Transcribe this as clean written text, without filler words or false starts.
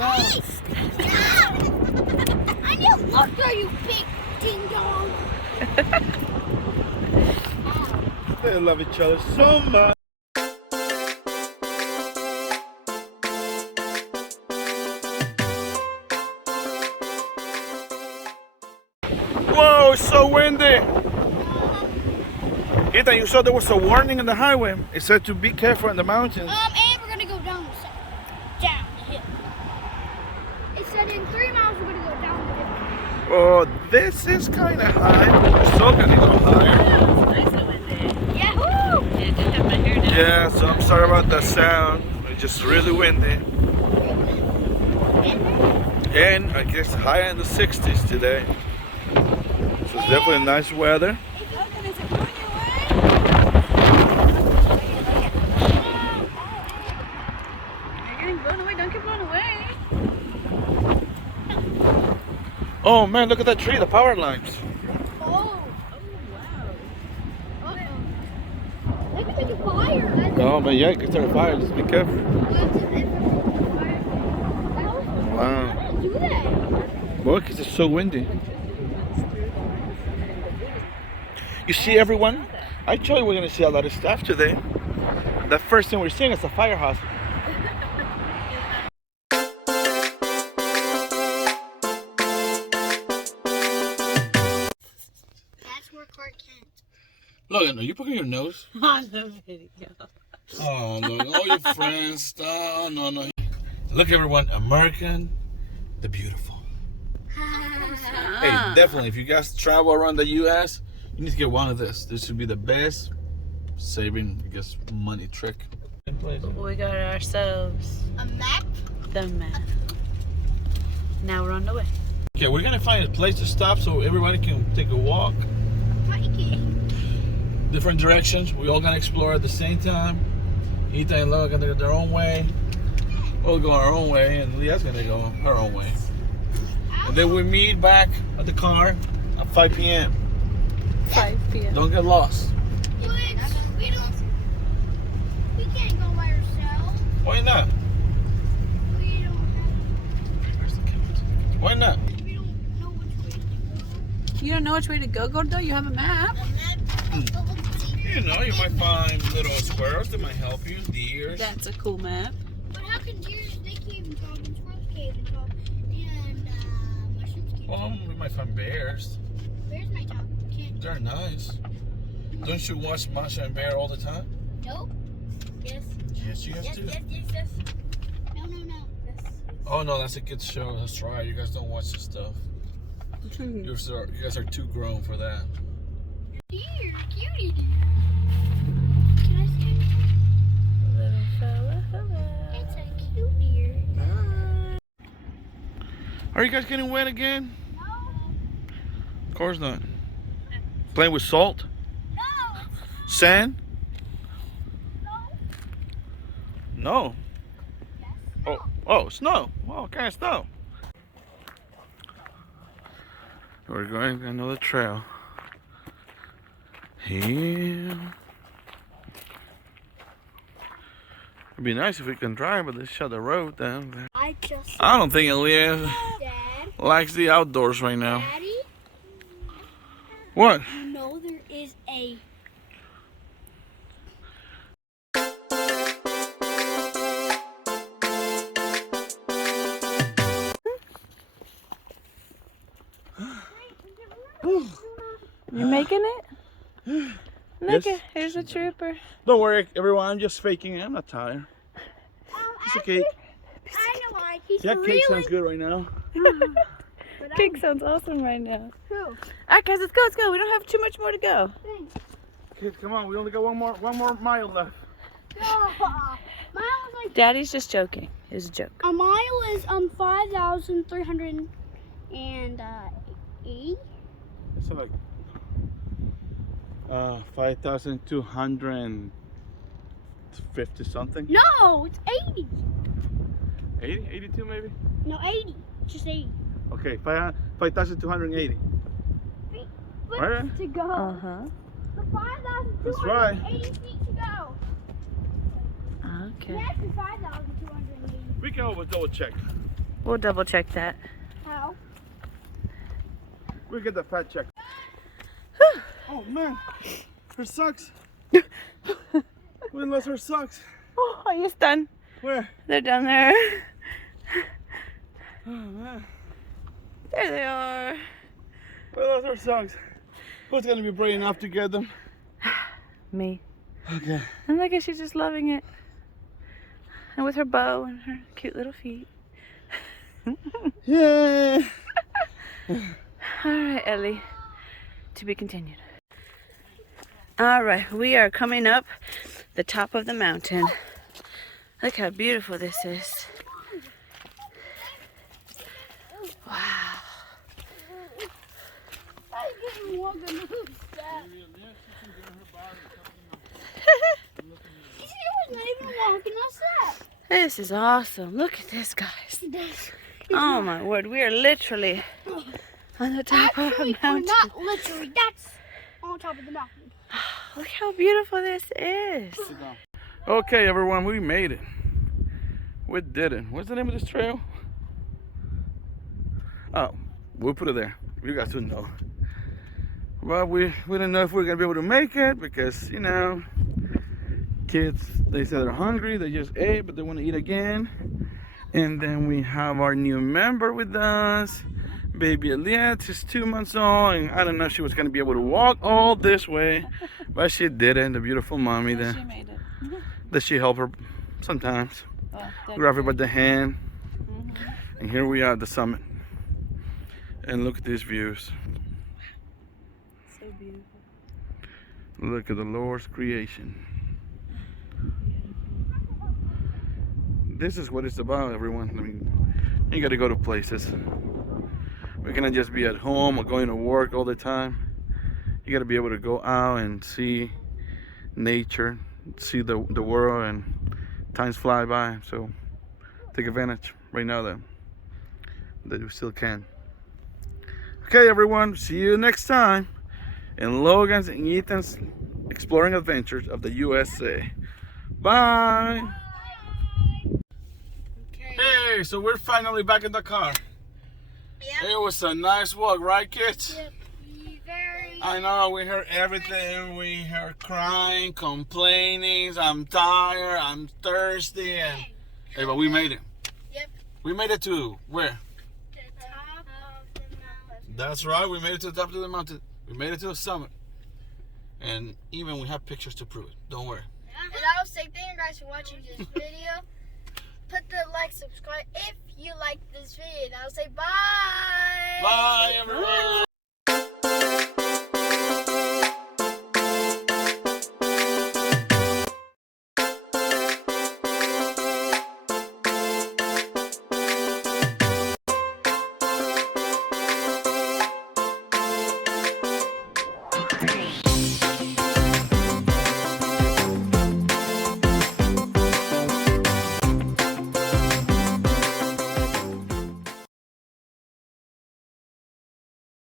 Hey, stop! I need to look at you, big ding dong. They love each other so much. Whoa, it's so windy. Ethan, you saw there was a warning on the highway. It said to be careful in the mountains. And we're gonna go down the hill. It said in 3 miles we're gonna go down the hill. Oh, this is kind of high. We're still gonna go higher. Oh, it's nice and windy. Yahoo! Yeah, I just have my hair down. Yeah, so I'm sorry about that sound. It's just really windy. And I guess higher in the 60s today. So it's definitely nice weather. Logan, is it going your way? You're getting blown away. Don't get blown away. Oh man, look at that tree, the power lines. Oh, Wow. they could take a fire. Oh, but yeah, it could start a fire. Just be careful. Wow. How did I do that? Well, because it's so windy. You see, everyone? I told you we're going to see a lot of stuff today. The first thing we're seeing is a firehouse. That's where Clark Kent. Logan, are you poking your nose? On the video. Oh, Logan, all your friends. Oh, no. Look, everyone, American the Beautiful. Hey, definitely, if you guys travel around the U.S., you need to get one of this. This would be the best saving, I guess, money trick. We got ourselves A map? the map. Now we're on the way. Okay, we're gonna find a place to stop so everybody can take a walk. Hiking. Different directions. We all gonna explore at the same time. Ethan and Logan gonna go their own way. We'll go our own way, and Leah's gonna go her own way. And then we meet back at the car at 5 p.m. 5 p.m. Don't get lost. We can't go by ourselves. Why not? We don't have. Why not? We don't know which way to go. You don't know which way to go, Gordo? You have a map. You know, you might find little squirrels that might help you, deer. That's a cool map. But how can deer, they can't even talk, and squirrels can't even talk, and mushrooms can't talk. Well, we might find bears. Bears might talk, can't. They're nice. Don't you watch Masha and Bear all the time? Nope. Yes. Yes, you have Yes, to. yes. No. Yes. Oh no, that's a good show. That's right. You guys don't watch this stuff. You guys are too grown for that. Deer, cutie deer. Can I see it? Little fella, hello. It's a cute deer. Are you guys getting wet again? No. Of course not. Playing with salt? No. Sand? No. No. Yes. Oh, snow. Well, what kind of snow? We're going another trail. Here. It'd be nice if we can drive, but they shut the road down. I don't think Eliette Dad. likes the outdoors right now. Daddy, What? you know there is a You making it? Look, Yes. here's a trooper. Don't worry, everyone. I'm just faking it. I'm not tired. It's okay. I know why. He's That cake sounds good right now. Cake sounds awesome right now. Cool. All right, guys, let's go. We don't have too much more to go. Thanks. Kids, come on. We only got one more mile left. No, mile is like Daddy's just joking. It's a joke. a mile is 5,380. It's like 5,250 something. No, it's 80. 80, 82 maybe. No, 80. Just 80. Okay, 5,280. But Right. to go. Uh-huh. So 5,280 That's right. feet to go. Okay. Next is 5,280. We can always double check. We'll double check that. How? We'll get the fat check. Oh man, her socks. We lost her socks. Oh, are you stunned? Where? They're down there. Oh man, There they are. we lost her socks. Who's gonna be brave enough to get them? Me. Okay. And look at, she's just loving it. And with her bow and her cute little feet. Yeah. All right, Ellie. To be continued. All right, we are coming up the top of the mountain. Look how beautiful this is. Wow. I didn't want to move that. She wasn't even walking outside. This is awesome. Look at this, guys. Oh my word, we are literally on the top of a Actually, we're mountain. not literally. That's on top of the mountain. Look how beautiful this is. Okay, everyone, we made it. We did it. What's the name of this trail? Oh, we'll put it there. You guys would know. Well, we didn't know if we were gonna be able to make it because, you know, kids, they said they're hungry. They just ate, but they want to eat again. And then we have our new member with us, baby Eliette. She's 2 months old, and I don't know if she was gonna be able to walk all this way, but she did it. The beautiful mommy that She made it. that she help her sometimes. Oh, Grab her by the hand, and here we are at the summit. And look at these views. So beautiful. Look at the Lord's creation. This is what it's about, everyone. I mean, you got to go to places. We cannot just be at home or going to work all the time. You got to be able to go out and see nature, see the world, and times fly by. So take advantage right now that you still can. Okay, everyone. See you next time in Logan's and Ethan's Exploring Adventures of the USA. Bye. Hey, so we're finally back in the car. Yep. It was a nice walk, right, kids? Yep. Very. I know, we heard everything. We heard crying, complaining, I'm tired, I'm thirsty, and hey, but we made it. Yep. We made it to where? The top of the mountain. That's right, we made it to the top of the mountain. We made it to the summit. And even we have pictures to prove it. Don't worry. And I will say thank you guys for watching this video. Put the like, subscribe if you like this video. And I'll say bye. Bye, everyone.